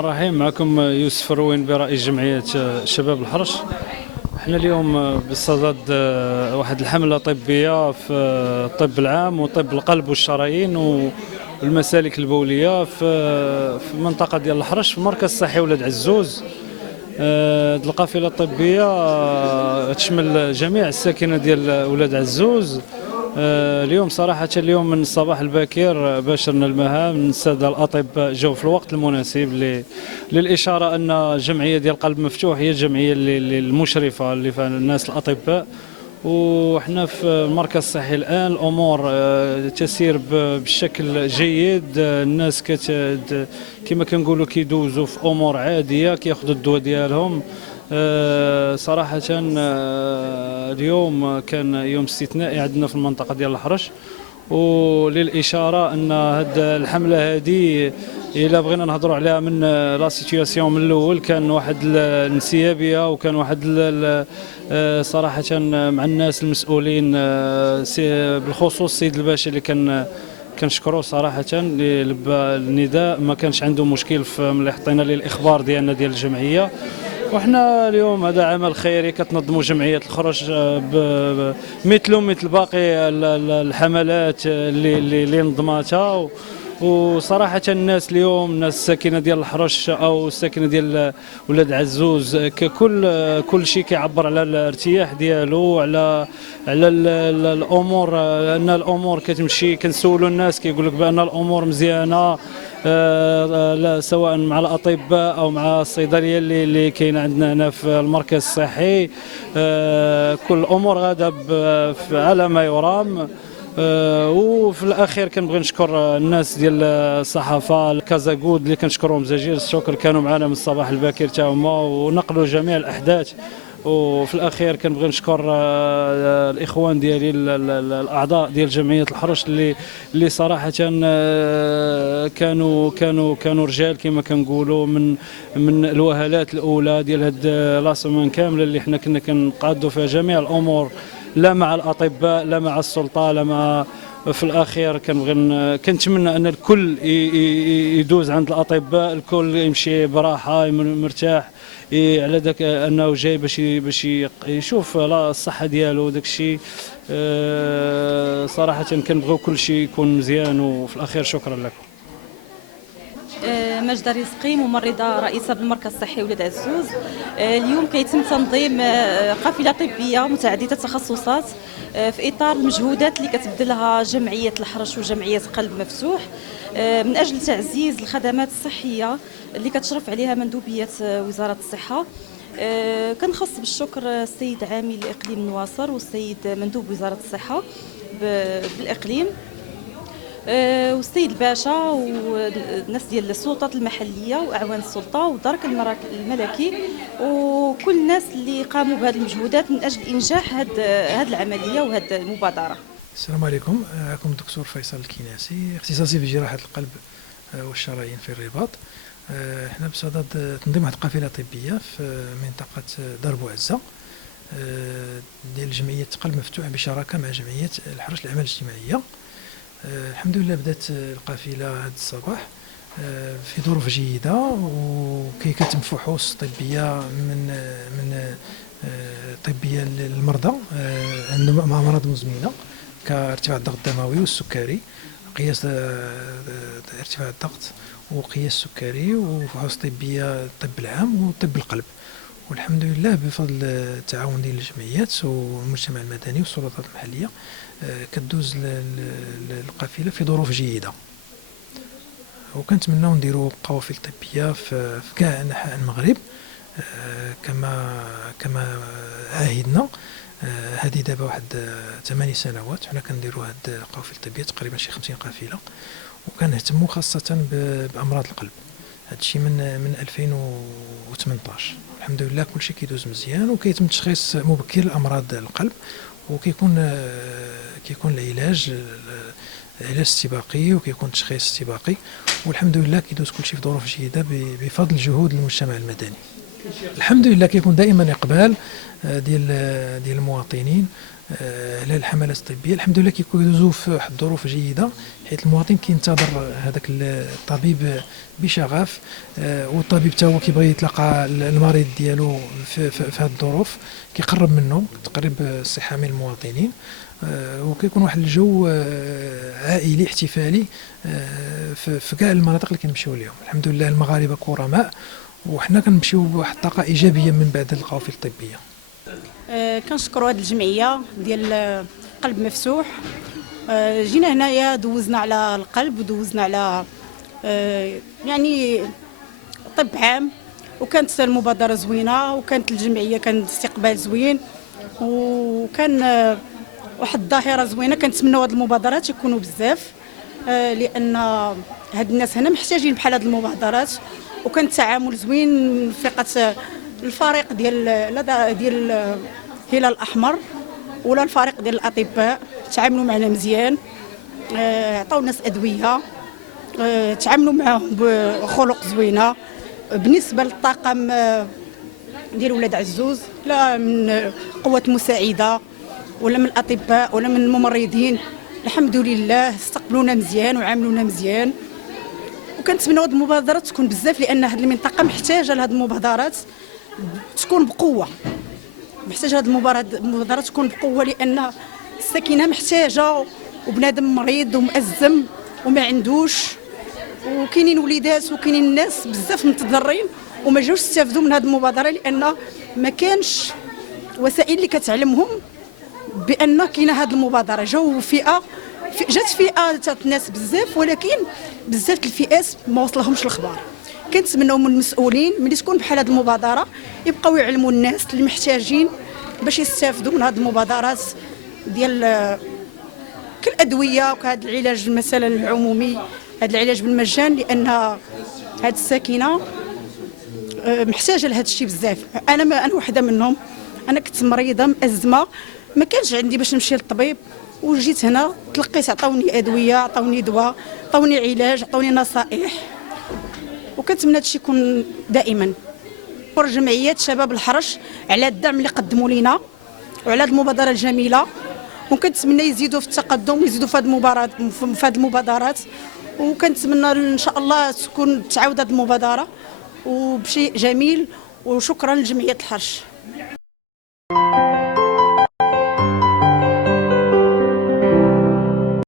الرحيم. معكم يوسف فروين برئيس جمعية شباب الحرش. احنا اليوم بصدد واحد الحملة طبية في الطب العام وطب القلب والشرايين والمسالك البولية في المنطقة ديال الحرش في المركز الصحي ولاد عزوز. القافلة الطبية تشمل جميع الساكنة ديال ولاد عزوز. اليوم صراحة اليوم من الصباح الباكر باشرنا المهام، السادة الأطباء جاوا في الوقت المناسب للإشارة أن الجمعية ديال قلب مفتوح هي الجمعية المشرفة اللي فيها الناس الأطباء، وحنا في المركز الصحي الآن الأمور تسير بشكل جيد. الناس كما كنقولوا كيدوزوا في أمور عادية، كياخذوا الدواء ديالهم. صراحة اليوم كان يوم استثنائي عندنا في المنطقة ديال الحرش، وللإشارة أن هاد الحملة هذه إلا بغينا نهضروا عليها من لا سيتوياسيون من الأول كان واحد الانسيابية، وكان واحد صراحة مع الناس المسؤولين بالخصوص السيد الباشا اللي كنشكروه صراحة النداء ما كانش عنده مشكل في ملي حطينا ليه الإخبار ديالنا ديال الجمعية. وحنا اليوم هذا عمل خيري كتنظموا جمعية الخرج مثل باقي الحملات اللي نظماتها. وصراحة الناس اليوم الناس الساكنة ديال الحرش أو الساكنة ديال ولاد عزوز كل شيء كيعبر على الارتياح ديالو، على الأمور، أن الأمور كتمشي. كنسولوا الناس كيقول لك بأن الأمور مزيانة، لا سواء مع الاطباء او مع الصيدليه اللي كاينه عندنا هنا في المركز الصحي. كل الامور غاده على ما يرام. وفي الاخير كنبغي نشكر الناس ديال الصحافه كازاكود اللي كنشكرهم جزيل الشكر، كانوا معنا من الصباح الباكر حتى هما ونقلوا جميع الاحداث. وفي الاخير كنبغي نشكر الاخوان ديالي الاعضاء ديال جمعيه الحرش اللي صراحه كانوا رجال كما كنقولوا من الوهلات الاولى ديال هاد لاسومان كامله اللي حنا كنا كنقادوا فيها جميع الامور، لا مع الاطباء لا مع السلطه لا مع. في الاخير كنتمنى ان الكل يدوز عند الاطباء، الكل يمشي براحه مرتاح على ذاك انه جاي باش يشوف الصحه ديالو داك الشيء. صراحه كنبغيو كل شيء يكون مزيان. وفي الاخير شكرا لكم. ماجدة رزقي، ممرضة رئيسة بالمركز الصحي ولاد عزوز. اليوم كيتم تنظيم قافلة طبية متعددة التخصصات في إطار المجهودات اللي كتبذلها جمعية الحرش وجمعية قلب مفتوح من أجل تعزيز الخدمات الصحية اللي كتشرف عليها مندوبية وزارة الصحة. كنخص بالشكر السيد عامل إقليم نواصر والسيد مندوب وزارة الصحة بالإقليم والسيد الباشا والناس ديال السلطات المحليه واعوان السلطه والدرك الملكي وكل الناس اللي قاموا بهذه المجهودات من اجل انجاح هذه العمليه وهذه المبادره. السلام عليكم، معكم الدكتور فيصل الكناسي، اختصاصي في جراحه القلب والشرايين في الرباط. احنا بصدد تنظيم واحد القافله طبيه في منطقه دار بوعزه ديال جمعيه قلب مفتوح بشراكه مع جمعيه الحرش للاعمال الاجتماعيه. الحمد لله بدات القافله هذا الصباح في ظروف جيده، وكي كتم فحوص طبيه من طبيه للمرضى عندهم امراض مزمنه كارتفاع الضغط الدموي والسكري، قياس ارتفاع الضغط وقياس السكري، وفحوص طبيه الطب العام وطب القلب. والحمد لله بفضل التعاون ديال الجمعيات والمجتمع المدني والسلطات المحليه كدوز القافله في ظروف جيده، وكنتمناو نديروا قوافل طبيه في كاع انحاء المغرب كما عاهدنا. هذه دابا واحد 8 سنوات حنا كنديروا هاد القوافل الطبيه، تقريبا شي 50 قافله، وكنهتموا خاصه بامراض القلب. هذا الشيء من 2018. الحمد لله كلشي كيدوز مزيان، وكيتم تشخيص مبكر لامراض القلب، وكيكون العلاج استباقي، وكيكون تشخيص استباقي، والحمد لله كيدوز كلشي في ظروف جيده بفضل جهود المجتمع المدني. الحمد لله كيكون دائما اقبال ديال المواطنين على الحملات الطبيه. الحمد لله كيدوزوا في واحد الظروف جيده، حيث المواطن كينتظر هذاك الطبيب بشغف، والطبيب حتى هو كيبغي يتلقى المريض ديالو في هذه الظروف، كيقرب منه تقريب الصحه من المواطنين، وكيكون واحد الجو عائلي احتفالي في كاع المناطق اللي كنمشيو لهم. الحمد لله المغاربه كرماء، وحنا كنمشيو بواحد الطاقه ايجابيه من بعد القوافل الطبيه. كنشكروا هذه الجمعيه ديال قلب مفتوح. جينا هنايا دوزنا على القلب ودوزنا على يعني طب عام، وكانت المبادره زوينه، وكانت الجمعيه كان استقبال زوين، وكان واحد الظاهره زوينه. كنتمنوا هذه المبادرات يكونوا بزاف، لان هاد الناس هنا محتاجين بحال هاد المبادرات. وكان التعامل زوين، ثقه الفريق ديال الهلال الاحمر ولا الفريق ديال الاطباء تعاملوا معنا مزيان، عطاو الناس ادويه، تعاملوا معهم بخلق زوينه. بالنسبه للطاقم ديال ولاد عزوز، لا من قوات مساعده ولا من الاطباء ولا من الممرضين، الحمد لله استقبلونا مزيان وعاملونا مزيان. وكنتمنوا هذه المبادرات تكون بزاف، لان هذه المنطقه محتاجه لهذه المبادرات تكون بقوه، محتاجه هذه المبادرات تكون بقوه، لان الساكنه محتاجه، وبنادم مريض ومأزم وما عندوش، وكاينين وليدات وكاينين الناس بزاف متضررين وما جاوش استافدوا من هذه المبادره، لان ما كانش وسائل اللي كتعلمهم بان كاينه هذه المبادره. جات فئه تاع الناس بزاف، ولكن بزاف الفئات ما وصلهمش الخبر. كنتمنوا من المسؤولين ملي تكون بحال هذه المبادره يبقاو يعلموا الناس اللي محتاجين باش يستافدوا من هذه المبادرات ديال كالادويه وكهذا العلاج مثلا العمومي، هذا العلاج بالمجان، لان هذه الساكنه محتاجه لهذا الشيء بزاف. انا وحده منهم، انا كنت مريضه مأزمه، ما كانش عندي باش نمشي للطبيب، وجيت هنا تلقيت عطاوني ادويه، عطاوني دواء، عطاوني علاج، عطاوني نصائح. وكنتمنى هذا الشيء يكون دائما. شكر جمعيات شباب الحرش على الدعم اللي قدموا لنا وعلى هذه المبادره الجميله، وكنتمنى يزيدوا في التقدم ويزيدوا في هذه المبادرات، وكنتمنى ان شاء الله تكون تعاود هذه المبادره وبشيء جميل. وشكرا لجمعيه الحرش.